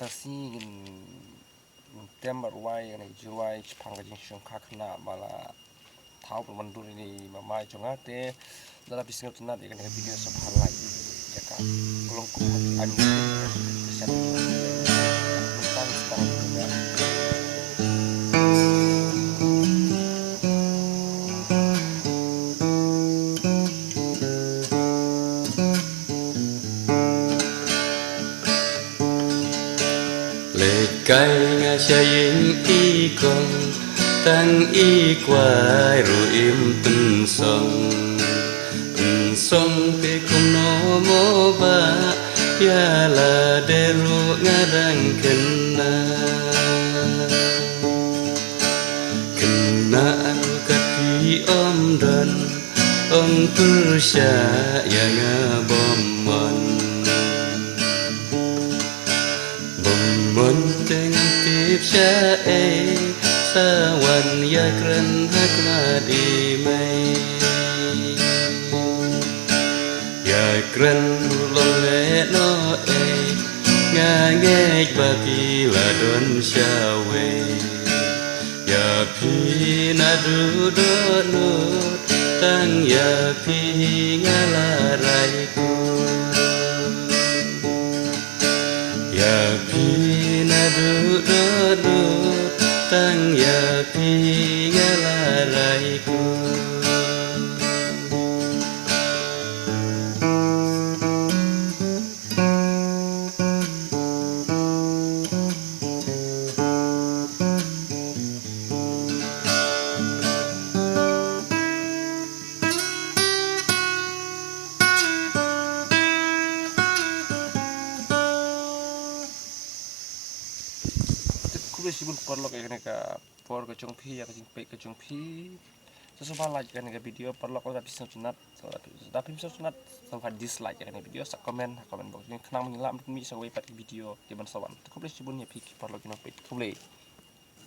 fantasi tem berway yang juai Jepang ke jeng kakna bala tahu pemandu ini mamai jongate dalam bisnis tunat ikan video sebalai jaka kulungku anu siap tentang setang juga Lekay nga siya yung ikong tang ikway ruim pensong pe kung no mo ba yala deru ngarang kena aku kati om dan om persya yang bomon dengan tipsya sawan ya keren hakna di mai ya keren ulong le no ngangek bagi ladon syawe ya pi na du do no tang ya pi ngalaraiku ya pi na du do do tang ya pi ngalaraiku sibun perlok ya ka por ke jong phi ya ke jing pe ke jong phi sesuatu like kan ke video perlok ko tapi sunat tapi sunat sampai dislike ya kan video sak komen box ni kenang menyelam mi sawe pat video di ban sawan ko sibun ya phi perlok no pe